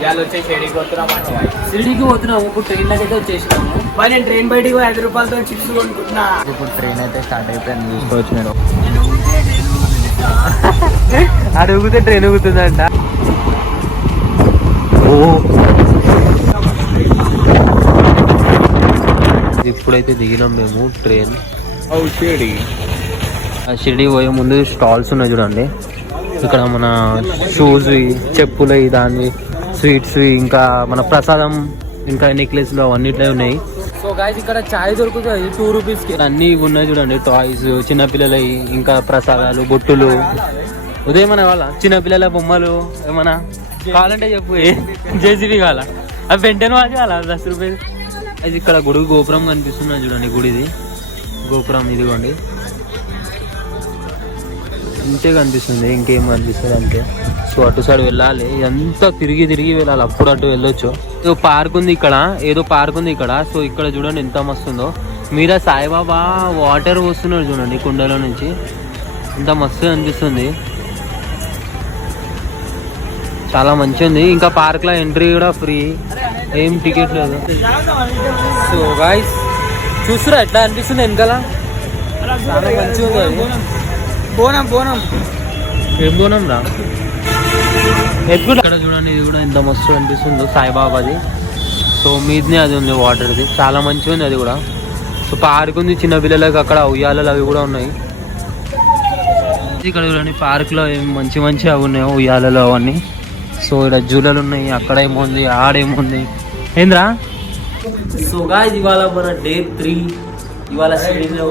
ఇవాళ వచ్చేసి షిరిడీకి పోతున్నాం అంటే షిరిడీకి పోతున్నాము. ఇప్పుడు ట్రైన్లోకి అయితే వచ్చేసినాము. మరి నేను ట్రైన్ బయటికి 5 రూపాయలతో చిప్స్ కొనుక్కుంటున్నా. ఇప్పుడు ట్రైన్ అయితే స్టార్ట్ అయిపోయింది. తీసుకొచ్చినాడు అడుగుతే ట్రైన్ ఊగుతుందంట. ఇప్పుడైతే దిగినాం మేము ట్రైన్. షిరిడి పోయే ముందు స్టాల్స్ ఉన్నాయి చూడండి. ఇక్కడ మన షూస్, చెప్పులు, దాని స్వీట్స్, ఇంకా మన ప్రసాదం, ఇంకా నెక్లెస్లు అవన్నిట్లో ఉన్నాయి. సో గాయస్ ఇక్కడ చాయ్ దొరుకుతుంది 2 రూపీస్కి. అన్నీ ఉన్నాయి చూడండి. టాయ్స్, చిన్నపిల్లలవి, ఇంకా ప్రసాదాలు, బొట్టులు. ఉదయం వాళ్ళ చిన్నపిల్లల బొమ్మలు ఏమన్నా కావాలంటే చెప్పు. జేసీబీ కావాలా? అవి వెంటనే వాచి కావాలా 10 రూపాయలు. అది ఇక్కడ గుడి గోపురం కనిపిస్తుంది చూడండి. గుడిది గోపురం ఇదిగోండి. ఇంతే కనిపిస్తుంది, ఇంకేం కనిపిస్తుంది అంతే. సో అటు సైడ్ వెళ్ళాలి, ఎంత తిరిగి వెళ్ళాలి, అప్పుడు అటు వెళ్ళొచ్చు. ఏదో పార్క్ ఉంది ఇక్కడ, సో ఇక్కడ చూడండి ఎంత మస్తుందో. మీద సాయిబాబా వాటర్ వస్తున్నారు చూడండి కుండలో నుంచి. ఎంత మస్తు అనిపిస్తుంది, చాలా మంచిగా ఉంది. ఇంకా పార్క్లో ఎంట్రీ కూడా ఫ్రీ, ఏం టికెట్ లేదు. సో గాయ్స్ చూస్తురా ఎట్లా అనిపిస్తుంది వెనకాల, చాలా మంచిగా ఉంది. అది బోనం ఏం బోనం రా ఎప్పుడు. ఇక్కడ చూడండి, ఇది కూడా ఎంత మస్తు అనిపిస్తుందో సాయిబాబాది. సో మీదనే అది ఉంది వాటర్ది, చాలా మంచిగా ఉంది అది కూడా. సో పార్క్ ఉంది చిన్నపిల్లలకి, అక్కడ ఉయ్యాలలు అవి కూడా ఉన్నాయి. ఇక్కడ చూడండి పార్క్లో ఏం మంచి అవి ఉన్నాయి, ఉయ్యాలలు అవన్నీ. సో ఇక్కడ జూలలు ఉన్నాయి, అక్కడ ఏముంది, ఆడేముంది ఏంద్రా. సో గాయ్స్ ఇవాళ మన డే 3. ఇవాళ షిరిడీలో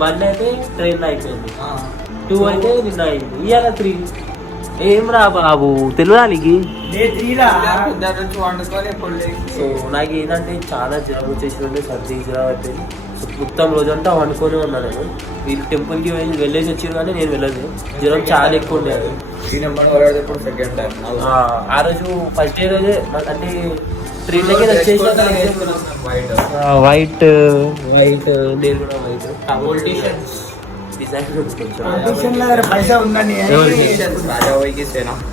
1 అయితే ట్రైన్ అయిపోయింది, 2 అయితే నిన్న అయింది, ఇవాళ 3. ఏం రా బాబు తెలుగుకి. సో నాకు ఏంటంటే చాలా జ్వరం వచ్చేసింది, సర్ది జ్వరం అయిపోయింది. సో మొత్తం రోజంతా వండుకొని ఉన్నాను నేను. వీళ్ళు టెంపుల్కి వెళ్ళేసి వచ్చారు కానీ నేను వెళ్ళలేదు, జ్వరం చాలా ఎక్కువ ఉండేది. ఆ రోజు ఫస్ట్ డే రోజే అంటే ట్రైన్ దగ్గర వచ్చేసి వైట్ నేను కూడా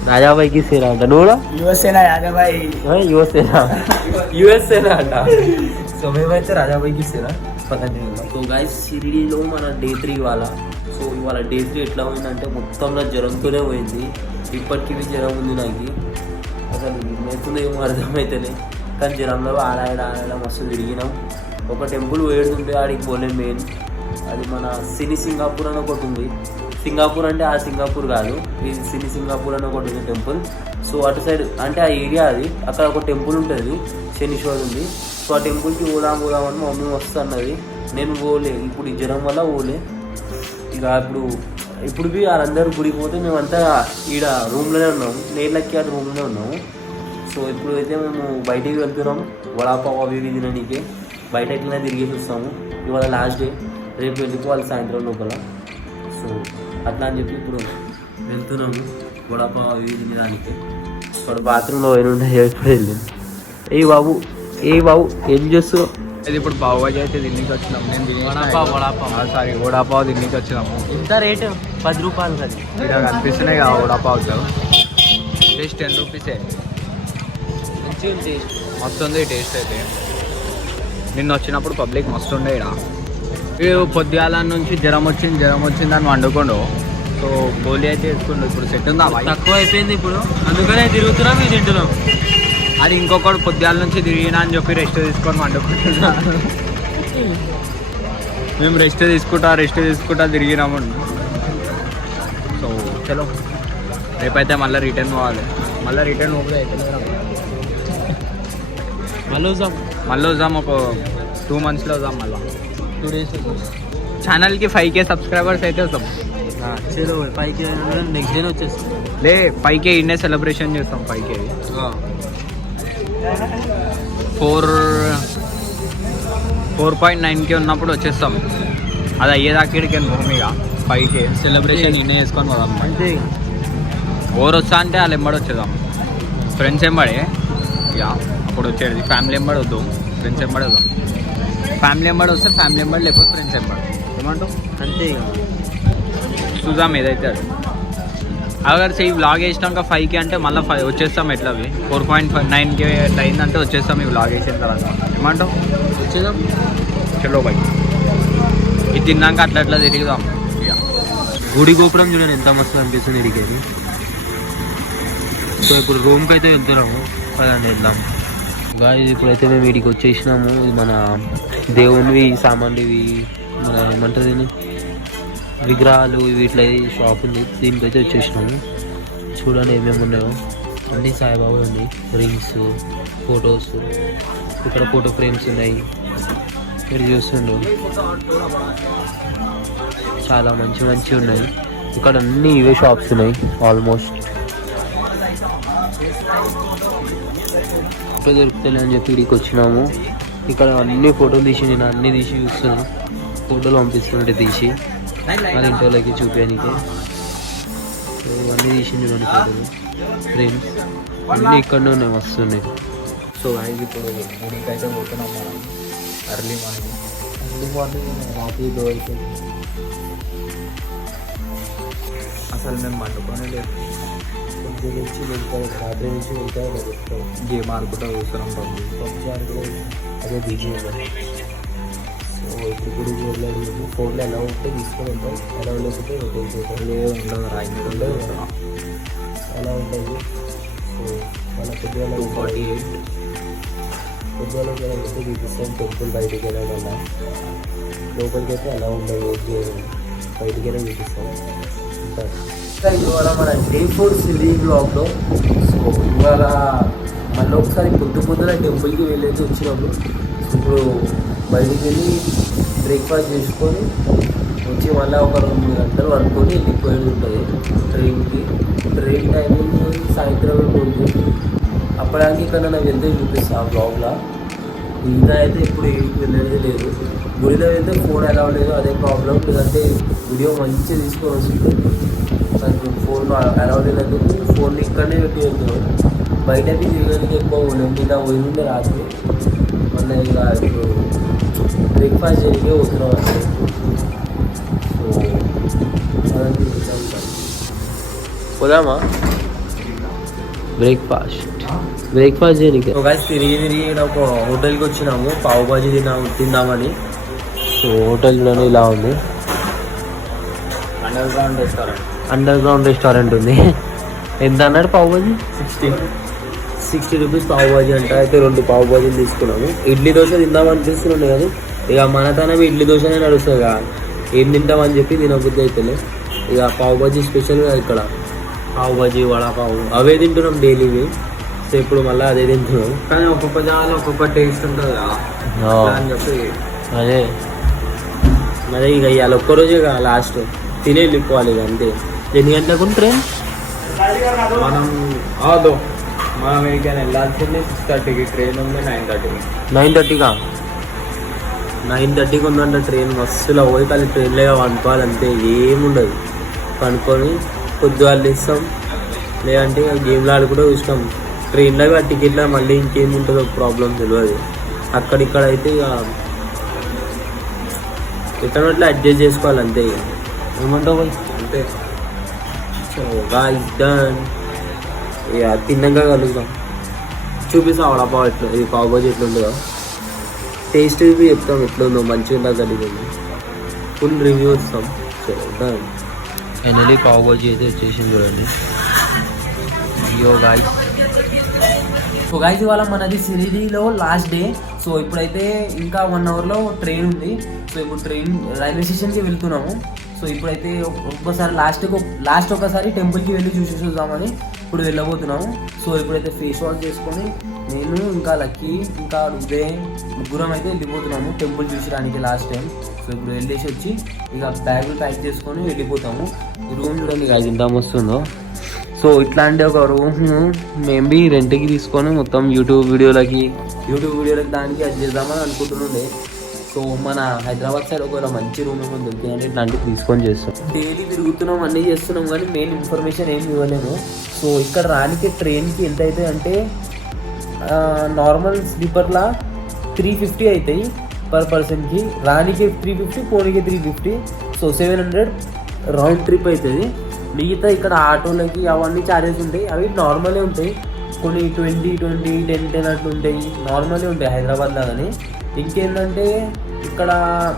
రాజాబాయికి సేనా అంట, నువ్వు కూడా యుఎస్ఏనా అంట. సో మేమైతే రాజాబాయికి సేనా పదండి. సో గైస్ షిరిడీలో మన డే 3 ఇవాళ. సో ఇవాళ డే 3 ఎట్లా పోయిందంటే మొత్తంలో జ్వరంతోనే పోయింది. ఇప్పటికీ జ్వరం ఉంది నాకు, అసలు ఏమవుతుందో ఏమో అర్థమైతేనే. కానీ జ్వరంలో ఆడాడ మస్తు తిరిగినాం. ఒక టెంపుల్ వేడుతుంటే ఆడికి పోలేం. మెయిన్ అది మన సినీ సింగాపూర్ అని ఒకటి ఉంది. సింగాపూర్ అంటే ఆ సింగాపూర్ కాదు, ఇది సినీ సింగాపూర్ అని ఒకటి ఉంది టెంపుల్. సో అటు సైడ్ అంటే ఆ ఏరియా అది, అక్కడ ఒక టెంపుల్ ఉంటుంది, శనీశ్వరుడు ఉంది. సో ఆ టెంపుల్కి పోదామని మా మమ్మీ వస్తా అన్నది. నేను పోలే, ఇప్పుడు ఈ జ్వరం వల్ల పోలే. ఇక ఇప్పుడు వాళ్ళందరూ గుడికి పోతే మేమంతా ఈడ రూమ్లోనే ఉన్నాము, నేళ్ళకి ఆ రూమ్లోనే ఉన్నాము. సో ఇప్పుడు అయితే మేము బయటికి వెళ్తున్నాం, వడాపావ్ అవి తినడానికి. బయట ఎట్లనే తిరిగేసి వస్తాము. ఇవాళ లాస్ట్ డే, రేపు వెళ్ళిపోవాలి సాయంత్రం లోపల. సో అట్లా అని చెప్పి ఇప్పుడు వెళ్తున్నాము వడాపావ్ అవి తినడానికి. ఇప్పుడు బాత్రూంలో పోయిన ఎప్పుడు వెళ్ళింది. ఏ బాబు ఏం చేస్తున్నావు? ఇది ఇప్పుడు పావుబాజీ అయితే తిన్నికి వచ్చినాము. వడాపావ్ తిన్నికి వచ్చినాము. ఎంత రేటు? 10 రూపాయలు కదా ఇక్కడ కనిపిస్తున్నాయి కదా వడాపావ్తో. టేస్ట్ 10 రూపీసే. మంచిగా టేస్ట్ మస్తు ఉంది టేస్ట్ అయితే. నిన్న వచ్చినప్పుడు పబ్లిక్ మస్తు ఉండే ఇక్కడ. పొద్దుగాల నుంచి జ్వరం వచ్చింది అని వండుకోండు. సో గోళీ అయితే వేసుకుండు. ఇప్పుడు సెట్ ఉందా? తక్కువ అయిపోయింది ఇప్పుడు, అందుకనే తిరుగుతున్నాం, ఇది తింటున్నాం. అది ఇంకొకటి పొద్దుగాల నుంచి తిరిగినా అని చెప్పి రెస్ట్ తీసుకొని వండుకుంటున్నా. మేము రెస్ట్ తీసుకుంటా తిరిగినాము. సో చలో రేపైతే మళ్ళీ రిటర్న్ పోవాలి. పోతే మళ్ళీ వద్దాం ఒక 2 monthsలో వద్దాం. మళ్ళీ 2 days ఛానల్కి 5K సబ్స్క్రైబర్స్ అయితే వస్తాం. 5K నెక్స్ట్ డే వచ్చేస్తాం. 5K ఇండియా సెలబ్రేషన్ చేస్తాం. 5K 4.9K ఉన్నప్పుడు వచ్చేస్తాం. అది అయ్యేదాకిడికి భూమిగా 5K సెలబ్రేషన్ ఇన్నే చేసుకొని పోదాం. అంతే. ఓవర్ వస్తా అంటే వాళ్ళు ఎంబడి వచ్చేద్దాం. ఫ్రెండ్స్ ఎంబడే ఇక అప్పుడు వచ్చేది. ఫ్యామిలీ ఎంబడి వద్దు, ఫ్రెండ్స్ ఎంబడి వద్దాం. ఫ్యామిలీ ఎంబడి వస్తే ఫ్యామిలీ ఎంబడి, లేకపోతే ఫ్రెండ్స్ ఎంబడి. ఏమంటావు? అంతే. చూద్దాం ఏదైతే అది. అగర్ ఈ వ్లాగ్ వేసినాక 5K అంటే మళ్ళీ 5 వచ్చేస్తాం ఎట్లా అవి 4.9K ఎట్లా అయిందంటే వచ్చేస్తాం ఈ వ్లాగ్ వేసిన తర్వాత ఏమంటావు వచ్చేద్దాం చలో బై ఇది తిన్నాక అట్లా అట్లా తిరుగుదాం ఇక గుడి గోపురం చూడండి ఎంత మస్తు అనిపిస్తుంది ఇడికేది. సో ఇప్పుడు రూమ్కి అయితే వెళ్తున్నాము పదండి వెళ్దాం. గాయస్ ఇప్పుడైతే మేము వీడికి వచ్చేసినాము. ఇది మన దేవునివి సామాన్లు ఇవి మన ఏమంటారు దీన్ని విగ్రహాలు వీటిలో షాప్ ఉంది. దీనికైతే వచ్చేసినాము. చూడండి ఏమేమి ఉన్నాయో అన్నీ సాయిబాబా ఉంది. రింగ్స్ ఫొటోస్ ఇక్కడ ఫోటో ఫ్రేమ్స్ ఉన్నాయి. ఇక్కడ చూస్తుండు చాలా మంచి మంచి ఉన్నాయి. ఇక్కడ అన్నీ ఇవే షాప్స్ ఉన్నాయి ఆల్మోస్ట్. ఫోటో దొరుకుతాయి అని చెప్పి ఇక్కడికి వచ్చినాము. ఇక్కడ అన్ని ఫోటోలు తీసి నేను అన్నీ తీసి చూస్తున్నాను. ఫోటోలు పంపిస్తుంటే తీసి అది ఇంటర్లోకి చూపించడానికి. సో అన్నీ తీసి చూడండి ఫోటోలు ఫ్రేమ్స్ అన్నీ ఇక్కడనే ఉన్నాయి వస్తున్నాయి. సో అది ఇప్పుడు గుడికి అయితే పోతున్నాం మనం ఎర్లీ మార్నింగ్ రాత్రి అయితే అసలు మేము పండుకొని లేదు పొద్దు నుంచి వెళ్తాయి రాత్రి నుంచి వెళ్తాయి వెళ్తాం గేమ్ ఆడుకుంటూ కూర్చున్నాం పబ్జీ అదే బిజీ ఉంది. సో ఇప్పుడు గుడికి వెళ్ళలేదు. ఫోన్లో ఎలా ఉంటే తీసుకొని వెళ్తాం, ఎలా లేకపోతే ఉండదు రాయి ఉండదు ఎలా ఉంటుంది. సో మన పొద్దుగా 248 పొద్దుగాలకి ఎలా ఉంటే చూపిస్తాం. టెంపుల్ బయటికి వెళ్ళడం వల్ల లోపలికి అయితే ఎలా ఉండదు బయటికి వెళ్ళి చూపిస్తాం. ఇవాళ మన డే 4 సిరీ బ్లాగ్లో. సో ఇవాళ మళ్ళీ ఒకసారి పొద్దున టెంపుల్కి వెళ్ళేసి వచ్చినప్పుడు ఇప్పుడు బయటికి వెళ్ళి బ్రేక్ఫాస్ట్ చేసుకొని వచ్చి మళ్ళీ ఒక 2 గంటలు అనుకొని వెళ్ళిపోయి ఉంటుంది ట్రైన్కి. ట్రైన్ టైమింగ్ సాయంత్రం ఉంటుంది. అప్పటికి ఇక్కడ నాకు వెళ్తే చూపిస్తాను ఆ బ్లాగ్లో. ఇంకా అయితే ఇప్పుడు ఏడికి వెళ్ళేది లేదు. గుడిలో వెళ్తే ఫోన్ ఎలా లేదు అదే ప్రాబ్లం. లేదంటే వీడియో మంచిగా తీసుకొని వస్తుంది. ఫోన్ అలౌడ్ లేనందుకు ఫోన్ ఇక్కడనే పెట్టి వెళ్తున్నాం. బయటకి తిరగడానికి ఎక్కువ పోలేము. మీద పోయి ఉండే రాత్రి మళ్ళీ ఇక ఇప్పుడు బ్రేక్ఫాస్ట్ చేయడానికి పోతున్నాం అంటే. సో పోదామా బ్రేక్ఫాస్ట్ చేయడానికి. ఒక తిరిగి ఒక హోటల్కి వచ్చినాము. పావు బాజీ తిందామని. సో హోటల్లోనే ఇలా ఉంది. అండర్ గ్రౌండ్ రెస్టారెంట్ ఉంది. ఎంత అన్నాడు పావు బాజీ? 60 రూపీస్ పావు బాజీ అంట. అయితే 2 పావు బాజీలు తీసుకున్నాము. ఇడ్లీ దోశ తిందామనిపిస్తున్నాడు కానీ ఇక మనతనం ఇడ్లీ దోశనే నడుస్తుంది కదా, ఏం తింటామని చెప్పి తినబుద్ధి అవుతుంది. ఇక పావు బాజీ స్పెషల్గా ఇక్కడ పావు బాజీ వడాపావు అవే తింటున్నాం డైలీవి. సో ఇప్పుడు మళ్ళీ అదే తింటున్నాం. కానీ ఒక్కొక్క జాగాలో ఒక్కొక్క టేస్ట్ ఉంటుంది కదా అని చెప్పి అదే ఇక ఇవాళ ఒక్కరోజే కదా లాస్ట్ తినే వెళ్ళిపోవాలి. ఇక అంతే. ఎన్ని గంటలకు ట్రైన్? మనం ఎక్కడికైనా వెళ్ళాల్సింది 6:30కి. ట్రైన్ ఉంది 9:30కి. 9:30కా? 9:30కి ఉందంట ట్రైన్. మస్తులో పోయి కానీ ట్రైన్లో వండుకోవాలి అంతే, ఏముండదు. పనుకొని పొద్దుగాలు ఇస్తాం, లేదంటే గేమ్లు ఆడుకుంటూ చూస్తాం. ట్రైన్లో ఆ టికెట్లో మళ్ళీ ఇంకేముంటుందో ప్రాబ్లం తెలియదు. అక్కడిక్కడ అయితే ఇక ఎక్కడట్లా అడ్జస్ట్ చేసుకోవాలి అంతే. ఇక ఏమంటావు పోయి అంతే. So guys done. ఇక తిన్నాక కలుగుతాం. చూపిస్తాం వడపావు ఎట్లా, ఇది పావు బాజీ ఎట్లుంటుందో టేస్ట్ ఇవి చెప్తాం ఎట్లుందో, మంచిగా ఉందా కలిగింది ఫుల్ రివ్యూ ఇస్తాం. So done. ఫైనలీ పావు బాజీ అయితే వచ్చేసింది చూడండి. అయ్యో గాయ్స్. సో గాయ్స్ ఇవాళ మనది సిరిడీలో లాస్ట్ డే. సో ఇప్పుడైతే ఇంకా 1 అవర్లో ట్రైన్ ఉంది. సో ఇప్పుడు ట్రైన్ రైల్వే స్టేషన్కి వెళ్తున్నాము. సో ఇప్పుడైతే ఒక్కసారి లాస్ట్ ఒకసారి టెంపుల్కి వెళ్ళి చూసేద్దామని ఇప్పుడు వెళ్ళబోతున్నాము. సో ఇప్పుడైతే ఫేస్ వాష్ చేసుకొని నేను ఇంకా లక్కీ ఇంకా ఉదయ్ ముగ్గురం అయితే వెళ్ళిపోతున్నాము టెంపుల్ చూసడానికి లాస్ట్ టైం. సో ఇప్పుడు వెళ్ళేసి వచ్చి ఇక బ్యాగులు ప్యాక్ చేసుకొని వెళ్ళిపోతాము. ఈ రూమ్ చూడండి ఇక ఎంత వస్తుందో. సో ఇట్లాంటి ఒక రూమ్ మేబీ రెంట్కి తీసుకొని మొత్తం యూట్యూబ్ వీడియోలకి దానికి అది చేద్దామని అనుకుంటుండే. సో మన హైదరాబాద్ సైడ్ ఒకవేళ మంచి రూమ్ ఏమో దొరికిందంటే ఇట్లాంటివి తీసుకొని చేస్తాం. డైలీ తిరుగుతున్నాం, అన్నీ చేస్తున్నాం కానీ మెయిన్ ఇన్ఫర్మేషన్ ఏమి ఇవ్వలేము. సో ఇక్కడ రానికి ట్రైన్కి ఎంత అవుతాయి అంటే నార్మల్ స్లీపర్లా 350 అవుతాయి పర్ పర్సన్కి. రానికి 350, పోనీకి 350. సో 700 రౌండ్ ట్రిప్ అవుతుంది. మిగతా ఇక్కడ ఆటోలకి అవన్నీ ఛార్జెస్ ఉంటాయి, అవి నార్మలే ఉంటాయి. కొన్ని 20, 10 అట్లా ఉంటాయి, నార్మలే ఉంటాయి హైదరాబాద్లో. కానీ ఇంకేంటంటే ఇక్కడ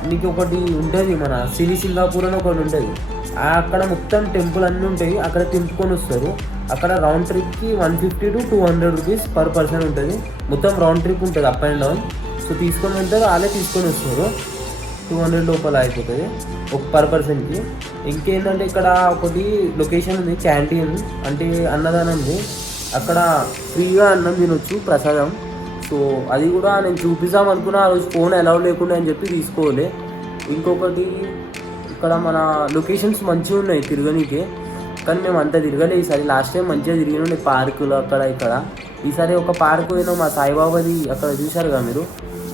మీకు ఒకటి ఉంటుంది, మన సిరి సింగాపూర్ అని ఒకటి ఉంటుంది. అక్కడ మొత్తం టెంపుల్ అన్నీ ఉంటాయి, అక్కడ తింపుకొని వస్తారు. అక్కడ రౌండ్ ట్రిప్కి 150 to 200 రూపీస్ పర్ పర్సన్ ఉంటుంది. మొత్తం రౌండ్ ట్రిప్ ఉంటుంది, అప్ అండ్ డౌన్. సో తీసుకొని వెళ్తారు, వాళ్ళే తీసుకొని వస్తారు. 200 లోపల అయిపోతుంది ఒక పర్ పర్సన్కి. ఇంకేంటంటే ఇక్కడ ఒకటి లొకేషన్ ఉంది, క్యాంటీన్ అంటే అన్నదానం ఉంది. అక్కడ ఫ్రీగా అన్నం తినొచ్చు, ప్రసాదం. సో అది కూడా నేను చూపిద్దాం అనుకున్నా, ఆ రోజు ఫోన్ అలౌ లేకుండా అని చెప్పి తీసుకోలే. ఇంకొకటి ఇక్కడ మన లొకేషన్స్ మంచిగా ఉన్నాయి తిరగనీకి, కానీ మేము అంత తిరగలే ఈసారి. లాస్ట్ టైం మంచిగా తిరిగిన పార్కులు అక్కడ ఇక్కడ. ఈసారి ఒక పార్క్ పోయినా, మా సాయిబాబాది అక్కడ చూశారు కదా మీరు,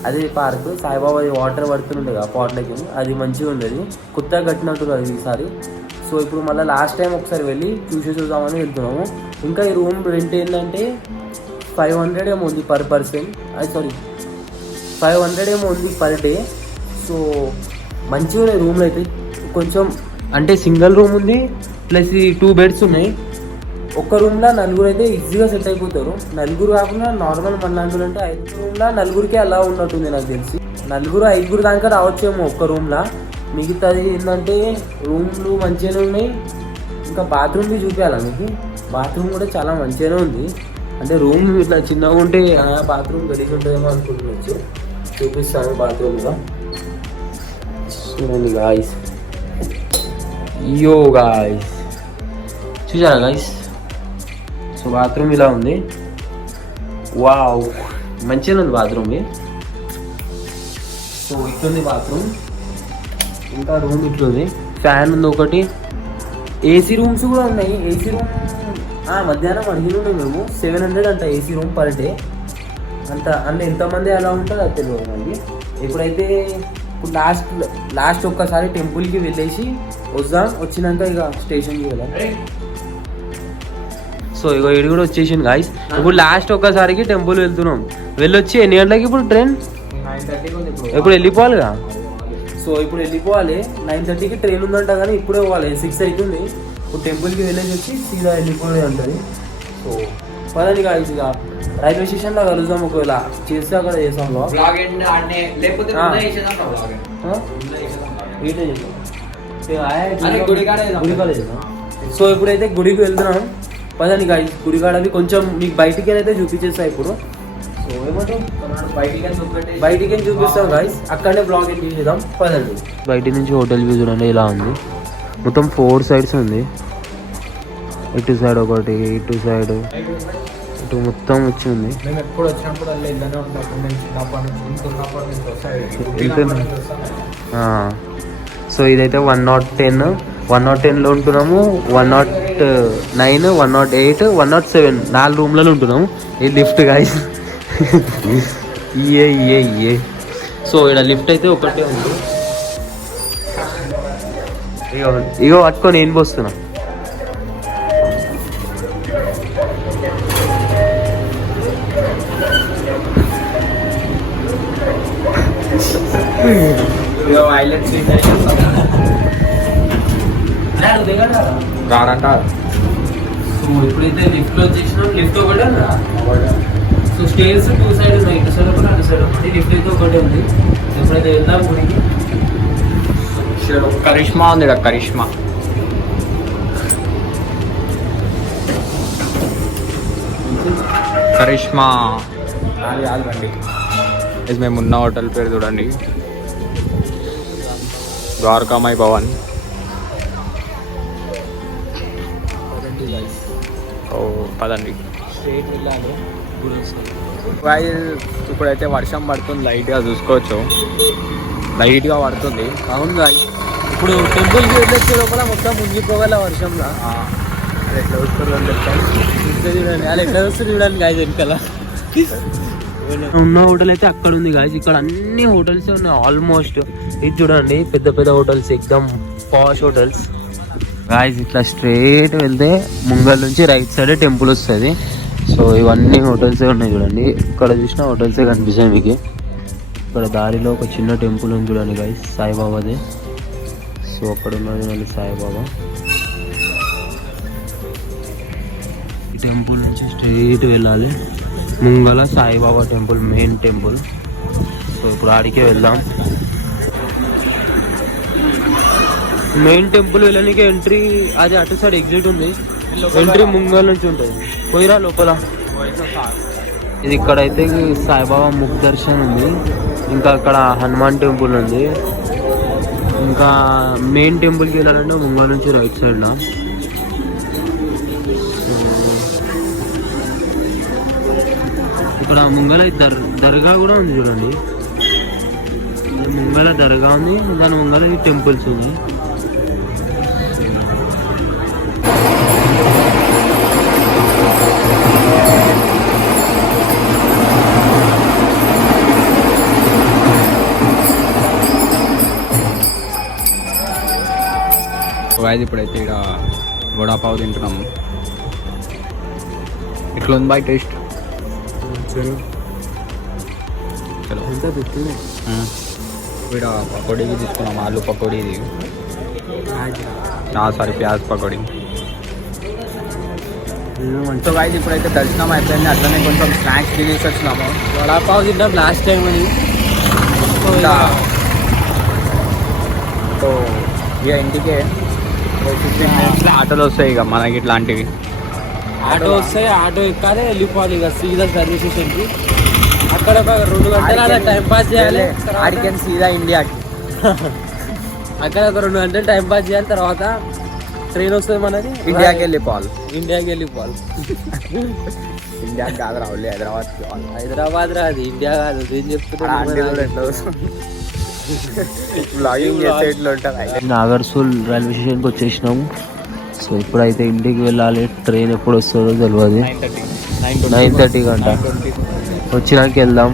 అదే పార్క్. సాయిబాబాది వాటర్ పడుతుండే కదా పాట్లకి, అది మంచిగా ఉండేది, కొత్తగా కట్టినట్టు కదా ఈసారి. సో ఇప్పుడు మళ్ళీ లాస్ట్ టైం ఒకసారి వెళ్ళి చూద్దామని వెళ్తున్నాము. ఇంకా ఈ రూమ్ రెంట్ ఏంటంటే 500 ఏమో ఉంది పర్ పర్సన్, సారీ 500 ఏమో ఉంది పర్ డే. సో మంచిగా ఉన్నాయి రూమ్లు అయితే. కొంచెం అంటే సింగిల్ రూమ్ ఉంది, ప్లస్ ఈ 2 బెడ్స్ ఉన్నాయి. ఒక్క రూమ్లో 4 అయితే ఈజీగా సెట్ అయిపోతారు. 4 కాకుండా నార్మల్ మన లాంటి అంటే 5 రూమ్లో 4కి అలా ఉన్నట్టుంది నాకు తెలిసి. 4, 5 దాకా రావచ్చేమో ఒక్క రూమ్లో. మిగతాది ఏంటంటే రూమ్లు మంచిగానే ఉన్నాయి. ఇంకా బాత్రూమ్ని చూపించాలా మీకు? బాత్రూమ్ కూడా చాలా మంచిగానే ఉంది. అంటే రూమ్ ఇట్లా చిన్నగా ఉంటే బాత్రూమ్ గలీజ్ ఉంటుందేమో అనుకుంటున్నాచ్చు. చూపిస్తాను బాత్రూమ్గా. చూడండి గాయస్, అయ్యో గాయస్ చూసారా గాయస్? సో బాత్రూమ్ ఇలా ఉంది. వావ్, మంచిగా ఉంది బాత్రూమ్. సో ఇట్లుంది బాత్రూమ్. ఇంకా రూమ్ ఇట్లుంది, ఫ్యాన్ ఉంది ఒకటి. ఏసీ రూమ్స్ కూడా ఉన్నాయి. ఏసీ రూమ్ మధ్యాహ్నం అడిగిన మేము 700 అంట ఏసీ రూమ్ పర్ డే అంత. అంటే ఎంతమంది అలా ఉంటుందో అది తెలియదు మనకి. ఎప్పుడైతే ఇప్పుడు లాస్ట్ ఒక్కసారి టెంపుల్కి వెళ్ళేసి వద్దాం, వచ్చినాక ఇక స్టేషన్కి వెళ్దాం. సో ఇక ఇడు కూడా వచ్చేసింది గాయస్. ఇప్పుడు లాస్ట్ ఒక్కసారికి టెంపుల్ వెళ్తున్నాం. వెళ్ళొచ్చి ఎన్ని గంటలకి ఇప్పుడు ట్రైన్? 9:30. ఇప్పుడు వెళ్ళిపోవాలిగా. సో ఇప్పుడు వెళ్ళిపోవాలి, 9:30కి ట్రైన్ ఉందంట. కానీ ఇప్పుడే పోవాలి, 6 అవుతుంది. ఇప్పుడు టెంపుల్కి వెళ్ళేసి వచ్చి సీదా వెళ్ళిపోయి ఉంటుంది. సో పదండి గాయస్, ఇక రైల్వే స్టేషన్లో కలుద్దాం. ఒకవేళ చేస్తే అక్కడ చేసాం. సో ఇప్పుడైతే గుడికి వెళ్తున్నాం. పదండి గాయస్, గుడికాడవి కొంచెం మీకు బయటికి అయితే చూపించేస్తాయి ఇప్పుడు. సో ఏమంటాం, బయటికి చూపిస్తాం గాయస్, అక్కడనే బ్లాగ్ ఎండ్ చేద్దాం. పదండి. బయట నుంచి హోటల్ వ్యూ చూడండి ఇలా ఉంది. మొత్తం 4 sides ఉంది. ఇటు సైడ్ ఒకటి, ఇటు సైడ్, ఇటు మొత్తం వచ్చింది. సో ఇదైతే 110లో ఉంటున్నాము. 109, 108, 107 4 రూమ్లలో ఉంటున్నాము. ఈ లిఫ్ట్ గాయస్ ఇయే. సో ఇక్కడ లిఫ్ట్ అయితే ఒకటే ఉంది. ఇగో పట్టుకొని ఏం పోస్తున్నా. రాడంట. సో ఇప్పుడైతే లిఫ్ట్ వచ్చేసినాం. లిఫ్ట్ ఒకటే ఉందా? సో స్టేర్స్ 2 సైడ్ ఉన్నాయి, ఇటు సైడ్ ఒకటి, అటు సైడ్ ఒకటి. లిఫ్ట్ అయితే ఒకటే ఉంది. ఎప్పుడైతే వెళ్దాం గుడికి. కరిష్మా ఉంది, కరిష్మా. కరిష్మా ఇది మేము ఉన్న హోటల్ పేరు చూడండి, ద్వారకామాయి భవన్. పదండి స్ట్రైట్ వెళ్ళాలి. ఇప్పుడైతే వర్షం పడుతుంది, లైట్గా చూసుకోవచ్చు, లైట్గా పడుతుంది. అవును గాయస్, ఇప్పుడు టెంపుల్కి వెళ్ళొచ్చే లోపల మొత్తం మునిగిపోగల వర్షంలో. ఎట్లా వస్తుంది చూడండి, వాళ్ళు ఎట్లా వస్తుంది చూడండి గాయస్ వెనకాల. ఉన్న హోటల్ అయితే అక్కడ ఉంది గాయస్. ఇక్కడ అన్ని హోటల్స్ ఉన్నాయి ఆల్మోస్ట్. ఇది చూడండి, పెద్ద పెద్ద హోటల్స్, ఎక్దమ్ పాష్ హోటల్స్ గాయస్. ఇట్లా స్ట్రైట్ వెళ్తే ముంగల్ నుంచి రైట్ సైడ్ టెంపుల్ వస్తుంది. సో ఇవన్నీ హోటల్సే ఉన్నాయి చూడండి. ఇక్కడ చూసిన హోటల్సే కనిపిస్తాయి మీకు. ఇక్కడ దారిలో ఒక చిన్న టెంపుల్ ఉంది చూడండి గాయస్, సాయిబాబాది. సో అక్కడ ఉన్నది మళ్ళీ సాయిబాబా. ఈ టెంపుల్ నుంచి స్ట్రైట్ వెళ్ళాలి. ముంగల Saibaba temple, main temple. So ఇప్పుడు ఆడికే వెళ్దాం. మెయిన్ టెంపుల్ వెళ్ళడానికి ఎంట్రీ అది అటు సైడ్ ఎగ్జిట్ ఉంది. ఎంట్రీ ముంగల్ నుంచి ఉంటుంది. పోయిరా లోపల. ఇది ఇక్కడైతే సాయిబాబా ముఖ్ దర్శన్ ఉంది. ఇంకా అక్కడ హనుమాన్ టెంపుల్ ఉంది. ఇంకా మెయిన్ టెంపుల్కి వెళ్ళాలంటే ముంగల్ నుంచి రైట్ సైడ్లో. ఇక్కడ ముంగల దర్గా కూడా ఉంది చూడండి. ముంగల దర్గా ఉంది, దాని ముంగల ఈ టెంపుల్స్ ఉంది. గాయ్స్ ఇప్పుడైతే ఇక్కడ వడాపావ్ తింటున్నాము. ఎట్లా ఉంది బాయ్ టేస్ట్? ఇక్కడ పకోడీకి తీసుకున్నాం, ఆలు పకోడీది. సారీ ప్యాజ్ పకోడీ. సో గాయ్స్ ఇప్పుడైతే దర్శనం అయిపోయింది. అట్లనే కొంచెం స్నాక్స్ తినేసి వచ్చినాము. వడాపావ్ తింటాం లాస్ట్ టైం అని. సో ఇక ఇంటికే 15 minutes ఆటోలు వస్తాయి ఇక మనకి ఇట్లాంటివి. ఆటో వస్తాయి, ఆటో ఎక్కాలి, వెళ్ళిపోవాలి ఇక సీదా సర్వీస్ స్టేషన్కి. అక్కడ ఒక 2 గంటలు అలా టైం పాస్ చేయాలి. ఆడికెన్ సీదా ఇండియాకి. అక్కడ ఒక 2 గంటలు టైం పాస్ చేయాలి. తర్వాత ట్రైన్ వస్తుంది మనకి, ఇండియాకి వెళ్ళిపోవాలి. ఇండియాకి వెళ్ళిపోవాలి. ఇండియాకి కాదు రావాలి, హైదరాబాద్కి పోవాలి. హైదరాబాద్ రాదు, ఇండియా కాదు. ఏం చెప్తున్నా. నాగర్సూల్ రైల్వే స్టేషన్కి వచ్చేసినాము. సో ఇప్పుడైతే ఇంటికి వెళ్ళాలి. ట్రైన్ ఎప్పుడు వస్తుందో తెలియదు. 9:30 గంట వచ్చినాక వెళ్దాం.